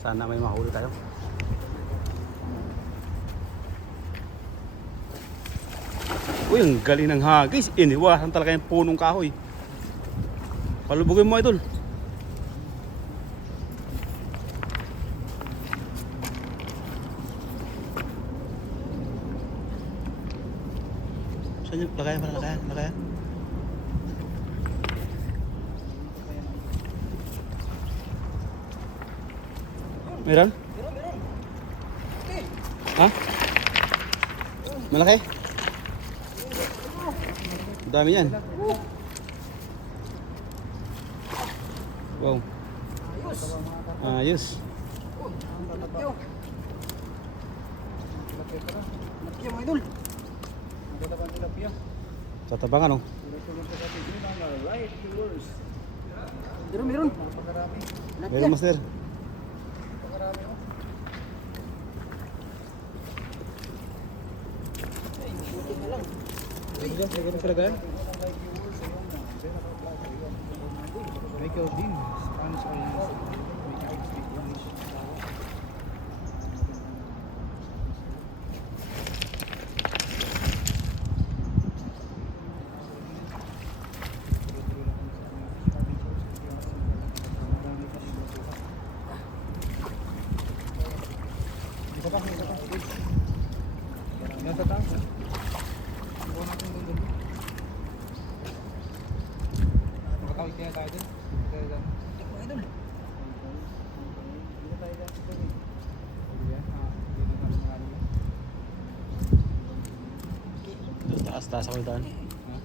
Sana may mahuli tayo. Uy, ang galing ng hagis. Iniwasan talaga yung punong kahoy. Palubugin mo idol. Saan yung lagayan? Para lagayan? Lagayan? Meron? Ha? Malaki? Ang dami yan. Wow. Ayos. Tilapia mga idol. Tatabangan oh. Meron, meron. Meron master. Michael Bean, Spanish Oriental. Yan sa taas. Buka natin doon doon. Makatawid kaya tayo doon. Tayo doon. Mga idol. Dito tayo dyan. Ito eh. Yan, ah, dito na tayo mga idol. Taas taas ako daan. Ha?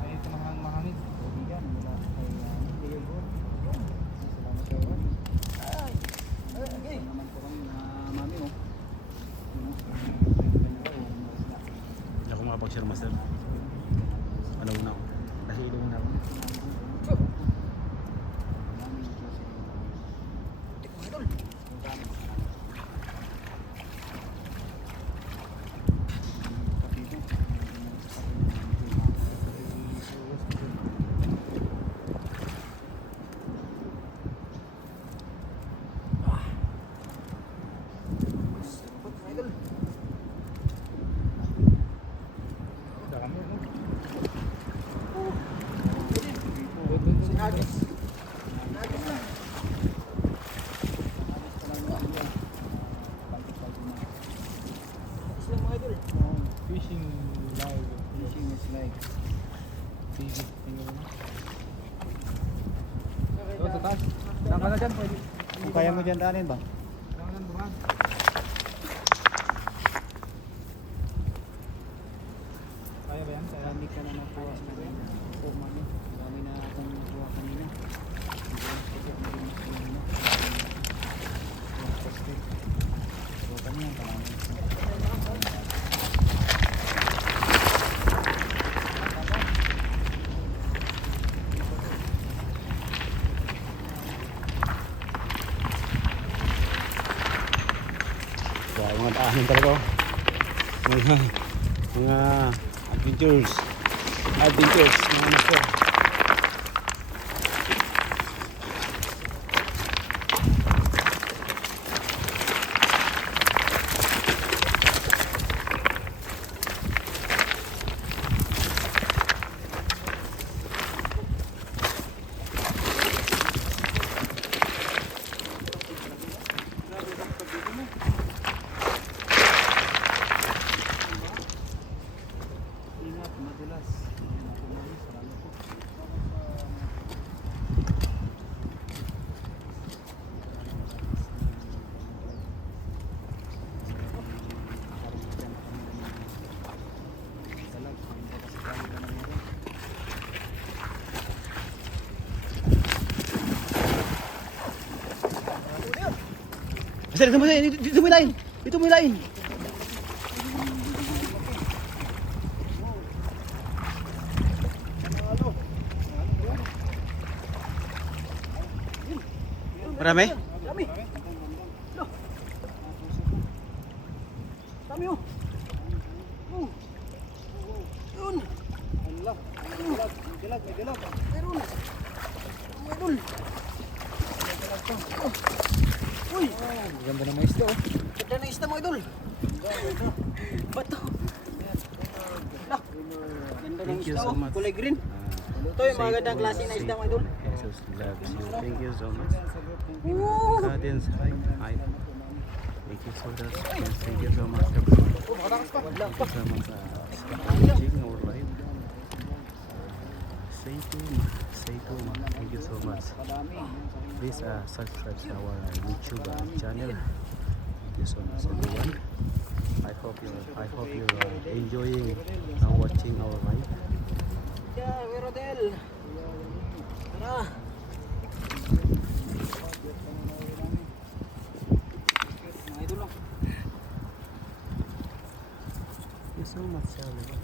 Ay, ito mahang mahangin. Hindi ako makapag-share master. Ano muna ako? Nahilo muna ako. Fishing live. TV. Ito, sa taas. Saan ka na dyan? Pwede. Kung kaya mo dyan daanin ba? Saan ka na dumaan? Kaya ba yan? Kaya Marami ka na nakuha sa mga puma niya. Marami na akong nakuha kanina. Ito na rin kanina. Yung poste. So kami ang kalangin. Daanan talaga oh. Mga, mga adventures. Adventures mga master. Master, dito mo lain. Dito mo lain. Dito mo lain. Marami? Dami. Lo. Dami oh. Oh. Yun. Allah. Dilag, dilag, may dilag. Meron. Mga. Uy, Ganda na may isda oh. ganda na isda mga idol. Bato. Lah, Ganda ng Thank you isda so oh. much. Kulay green. Ito yung mga gandang klase na isda mga idol. Jesus loves you. Thank you so much. Guardians, hi. Hi. Thank you so much. Thank you so much. Thank you so much watching our live. Say to. Say to. Thank you so much. Please uh, subscribe to our uh, YouTube uh, channel. Thank you so much everyone. I hope you I hope you are enjoying uh, watching our live. Thank you so much everyone.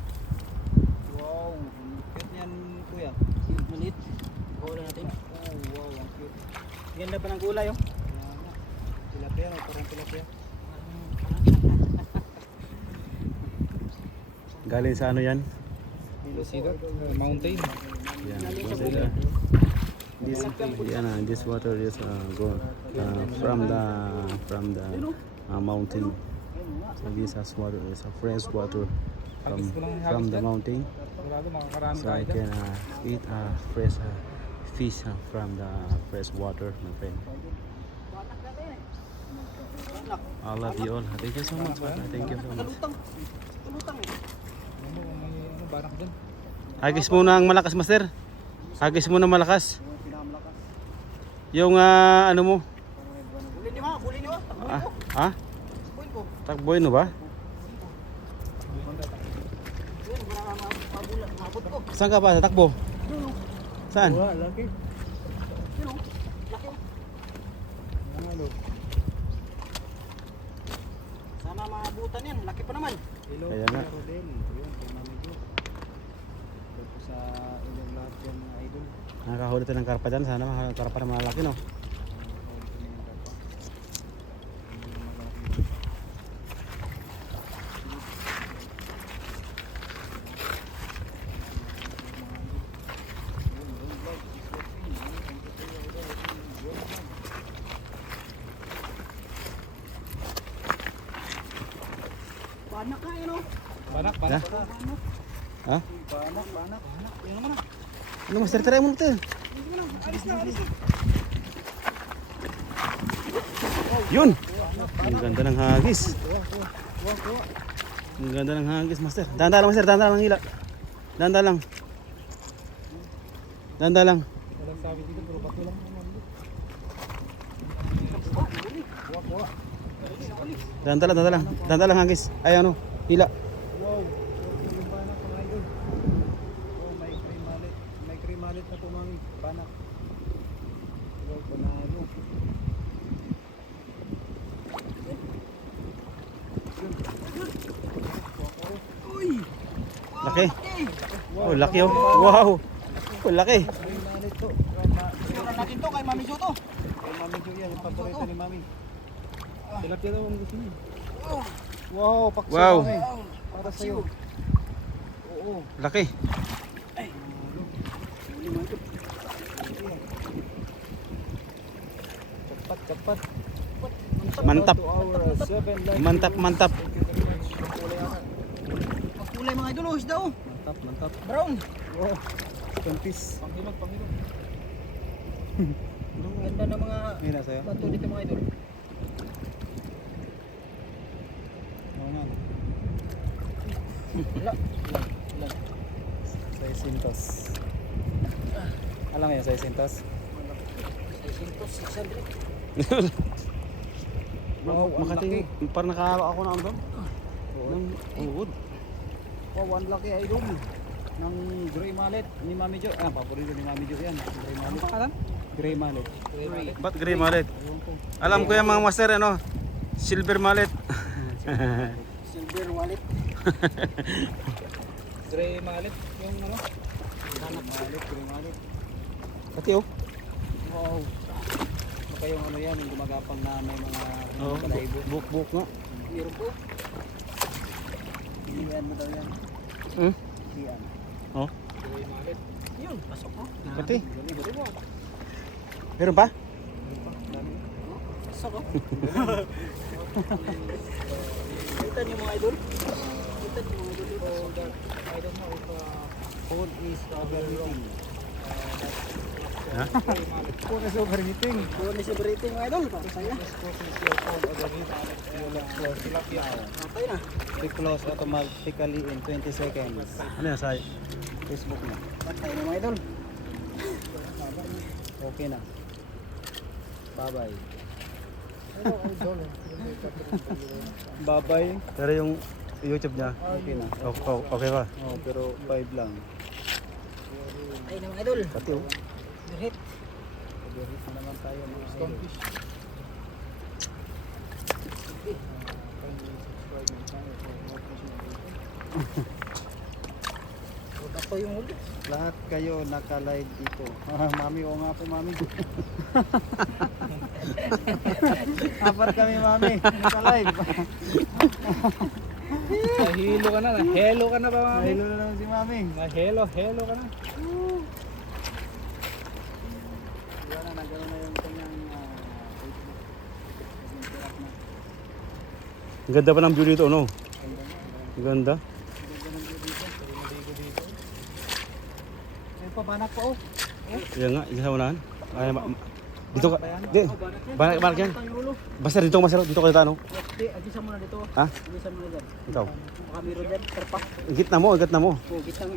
Ganda pa ng kulay oh. Tilapia, parang tilapia. Galing sa ano yan? Lucidot, mountain. Yan, consider. This, uh, this water is uh, go, uh, from the from the uh, mountain. So this is water is a fresh water from from the mountain. So I can uh, eat uh, fresh uh, fish uh, from the fresh water, my friend. I love you all. Thank you so much. man. Thank you so much. Agis muna ang malakas, master. Agis muna malakas. Yung ah, ano mo? Huli niyo ha, huli niyo ha. Ah, ha? Takbuhin ko. Takboy no ba? Saan ka ba? Sa takbo? Saan? Wala, laki. Sana maabutan yan. Laki pa naman. Hello, Kaya nga. Nakahuli tayo ng karpa dyan. Sana karpa na malaki no? Banak ka yan oh. Banak, Ha? banak. Banak. Ha? Banak, banak. Banak. Yan naman ah. Ano master? Try mo ah. Alis na, alis na. Yun! Ang ganda ng hagis. Ang ganda ng hagis, master. Danda lang, master. Danda lang hila. Danda lang. Danda lang. Walang sabi dito, pero bato lang naman. Kuha, kuha. Danda lang, danda lang. Danda lang hagis. Ay ano, hila. Wow. Wow, may krimalit. May krimalit na tumang banak. Wow, panalo. Laki. Oh, laki oh. Wow. Oh, laki. Krimalit to. Sura natin to kay Mami Jo to. Kay Mami Jo yan, yung paborito ni Mami. Tilapia daw ang gusto niyo. Oh. Wow, paksa Wow. kami. Wow. Para sa'yo. Oo. Laki. Ito. Cepat, cepat. Mantap. Mantap, mantap. Pagkulay mga idol oh. Oh. Mantap, mantap. Brown. Wow. Pampis. Pangilog, pangilog. Ang ganda ng mga bato dito mga idol. Oo nga. Wala. Wala. Saisintos. Alam mo yun, Saisintos? 600. Wow, ang Makating, parang nakahawa ako na ano doon. Oo. Ng uod. Wow, ang laki idol. Ng gray mallet ni Mami Jo. Ah, paborito ni Mami Jo yan. Gray mallet. Ano Gray mallet. Gray mallet. Ba't gray mallet? Alam ko yung mga master, ano? Silver mallet. Silver wallet. Gray mallet. Yung ano? Banak mallet, gray mallet. Pati oh. Wow. Baka yung ano yan, yung gumagapang na may mga Oh, balahibo. buk-buk nga. Meron po. Iyan mo daw yan. Hmm? Iyan. Oh. Yun, pasok mo. Pati. Meron pa? Pasok oh. Kita niyo mga idol. Pasok. I don't know if uh, phone is overheating. Ha? Phone is ni si Briting mga idol. Saya. This your phone overheat. You will close. Patay na. We close automatically in 20 seconds. Ano yan? Facebook na. Patay na idol. Okay na. Bye-bye. Bye-bye. Pero yung YouTube niya, Okay na. o- o- okay pa? Oh, pero 5 lang. Na mga idol. Pati oh. Direct. Overheat na naman tayo mga idol. Huwag ako yung huli. Lahat kayo naka-live dito. Mami, oo nga po, mami. Apat kami, mami. Naka-live. Nahilo ka na, nahelo ka na ba mami? Hello na naman si mami. Nahelo, helo ka na. Wala na, nagkaroon na yung kanyang ah, Facebook. Ang ganda pa ng view dito, no? Ang ganda. May pabanak pa, oh. Yan nga, isa sa unahan. Ay, dito ka. Di, banak, banak yan. Basta dito masarap, dito ka ano? Hindi, agisa mo na dito. Ha? Agisa mo na dyan. Ikaw. Baka meron dyan. Karpa. Gitna mo, gitna mo. Oh, gitang.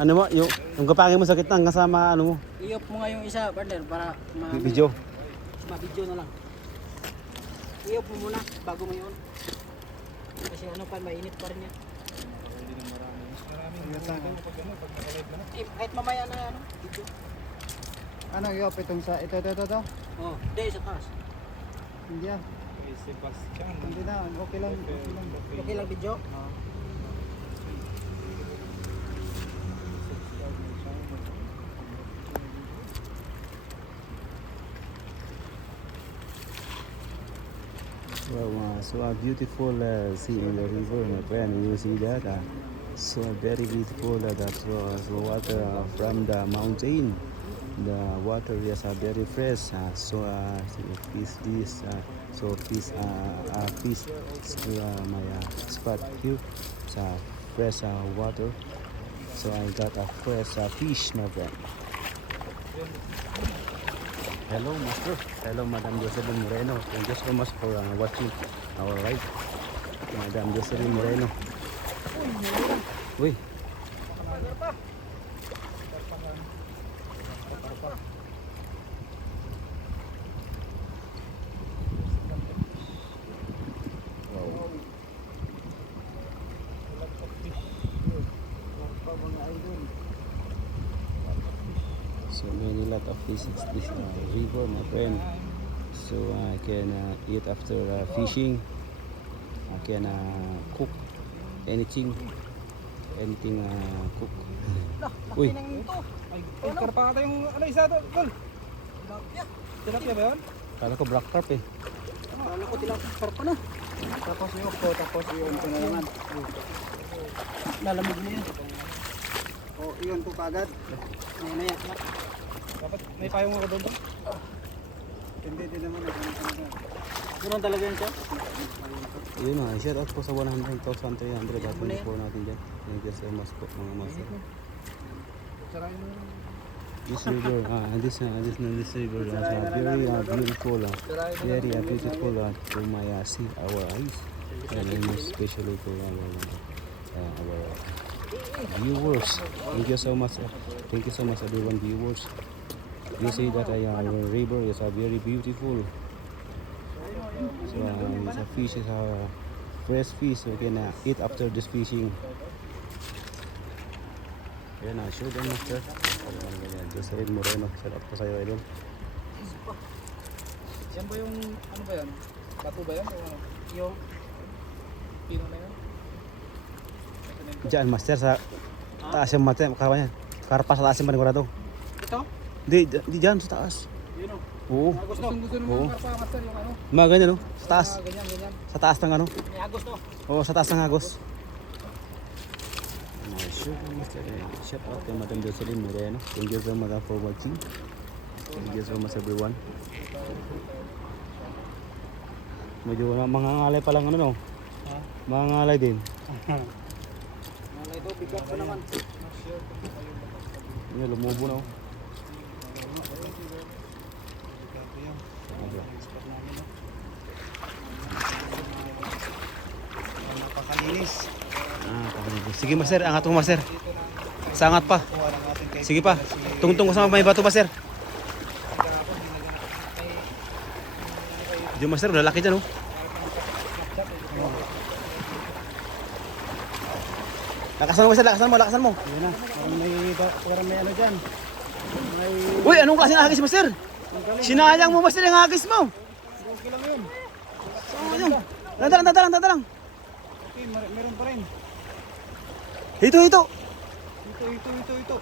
Ano mo, yung, yung kapangin mo sa gitna, hanggang kasama ano mo, I-off mo nga yung isa, partner, para ma- video. ma-video na lang. I-off mo muna bago mo yun. Kasi ano pa, mainit pa rin yan. Eh, kahit mamaya na ano, video. Ano, yop, itong sa, ito, ito, ito, ito. Oh, hindi, sa taas. Hindi ah. Sebastian. Hindi na, okay lang. Okay lang. Okay lang video. Wow, uh, so a beautiful uh, sea in the river, my friend. You see that? Uh, so very beautiful. Uh, that's uh, so water uh, from the mountain. The water is uh, very fresh. Uh, so uh, so fish this. Uh, so fish, uh, uh, fish uh, my uh, spot here. It's uh, fresh uh, water. So I got a fresh uh, fish, my friend. Hello, Master. Hello, Madam Jocelyn Moreno. Thank you so much for uh, watching our live. Madam Jocelyn Moreno. Uy. So many lot of fish is this uh, river, my friend. So I can uh, eat after uh, fishing. I can uh, cook anything, anything uh, cook. Uy. Laki ng ito. Ay, ay karpa ata yung ano isa to, tol. Tilapia. Tilapia ba yun? Kala ko black carp eh. Akala ko tilapia karpa na. Tapos yung ko, tapos yun ko na naman. Lalamig na yun. O, yun ko kagad. Ngayon na yan. Dapat may payong ako doon. tol. Hindi din naman. na. Ganun talaga yan siya. Yun na, shout out po sa 100,300 at po natin dyan. Thank you so much po mga master. This river, uh, this, uh, this, this river is uh, very uh, beautiful, uh, very uh, beautiful uh, to my uh, see our eyes. And especially to our, uh, our viewers. Thank you so much. Uh, thank you so much everyone viewers. You see that uh, our river is uh, very beautiful. So uh, it's a fish is a fresh fish we can uh, eat after this fishing. Yan na, show them master. Ayan, ganyan. Jocelyn Moreno. Out po sa'yo, idol. Yan ba yung ano ba yan? Bato ba yan? O? Yung Pino na yan? Diyan, master, sa taas yung mate. Kawan yan. Karpa sa taas yung panigurado. ito. Hindi, di- di dyan, sa taas. Yun o. Oo. Gusto to. gusto naman karpa master yung ano? Mga ganyan, no? Sa taas. Ganyan, ganyan. Sa taas ng ano? May agos to. Oo, sa taas ng agos. Sure, eh, Shout out kay Madam Jocelyn Moreno. Thank you so much for watching. Thank you so much everyone. Medyo na- mga ngalay pa lang ano no? Ha? Mga ngalay din. Malay ito, bigat pa naman. Yun, lumubo na oh. Napakalinis. Ah, pakaligo. Sige master, angat mo master. Pa. Ng ating kaibigan Sige pa. Tungtong ko sa may bato master. Di master, lalaki dyan oh. Lakasan mo master, lakasan mo, lakasan mo. Yun na. Parang may, parang may ano dyan. May... Uy, anong klase ng hagis master? Sinayang mo master yung hagis mo. Okay lang yun. Sayang. Tanda lang, tanda lang, tanda lang. Okay, mer- meron pa rin. Ito, ito. Ito, ito, ito, ito.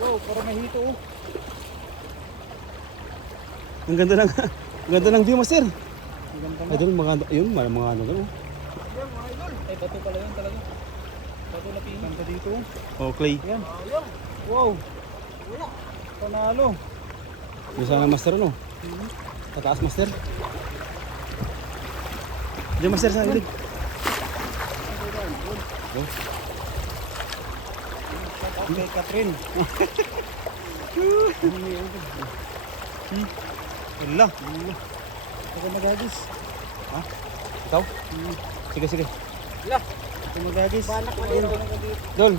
Yo, parang may hito oh. Ang ganda ng, ang ganda ng view master. Ang ganda. Ito mga, yun, mga, mga ano, gano'n. Ay, bato pala yun talaga. Bato na pino. Ganda dito. Oh, clay. Yan. Wow. Panalo. Yung sana master ano? Tataas master. Diyan master sa gilid. Oh, Okay, Catherine. Hmm. Wala. Ako magagis. ikaw? Sige, sige. Ako magagis. Banak mo dito. Dol.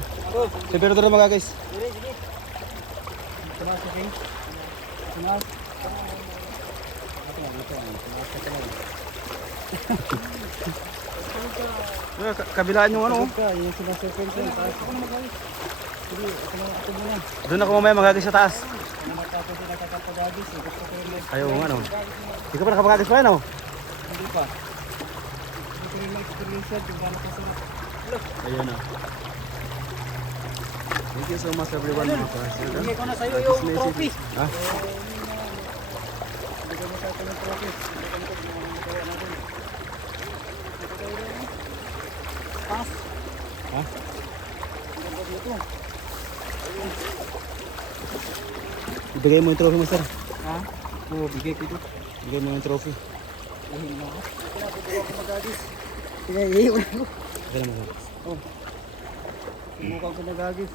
Si Pero doon mga guys. Sige, sige. Tumaas ka, King. Tumaas. Ito lang, ito Kabilaan yung ano. yung sinaserpent ko. Na na. Doon ako mamaya magagis sa taas. Yung eh. Ayaw nga no. Hindi ka pa nakapagagis pa yan oh. Hindi pa. Hindi ko rin ma-experience yan kung kasarap. Ayun na. Thank you so much everyone mga friends. Bigay ko na sa'yo yung trophy. Ha? Hindi ko masako ng trophy. Hindi ko masako ng magawa natin. Pass. Ha? Ibigay mo yung trophy master. Ha? Oo, bigay ko ito. Ibigay mo yung trophy. Ihin mo ako. Pinaputuwa ko magagis. Sige, iiwan ko. Okay lang master. Oh. Mukha ko magagis.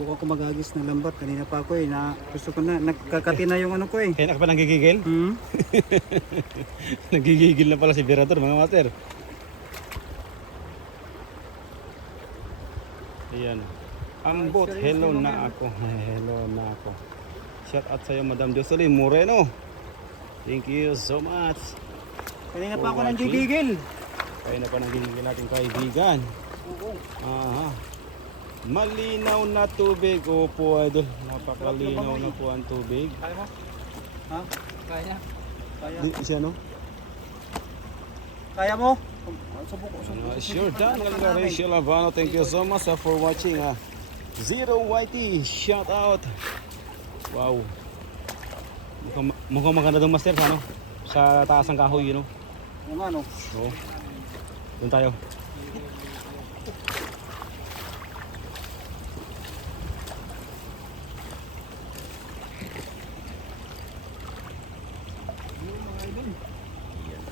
Subukan ko magagis ng lambat. Kanina pa ako eh. Na, gusto ko na. Nagkakati na yung ano ko eh. Kaya na ka pa nanggigigil? Hmm? Nagigigil na pala si Berador mga master. Ayan. Ang bot, hello na ako. Hello na ako. Shout out sa'yo Madam Jocelyn Moreno. Thank you so much. Kanina pa ako nang watching. gigigil. Kaya na pa nanggigigil natin kaibigan. Aha. Malinaw na tubig. Opo, idol. Napakalinaw na po ang tubig. Kaya mo? Ha? Kaya. Kaya. Di, siya no? Kaya mo? Uh, sure done, Ganda Rachel Avano. Thank you so much for watching. Uh, Zero YT, shout out. Wow. Mukhang, mukhang maganda doon master sa ano? Sa taas ng kahoy, you know. Yung ano? Oo. Doon tayo.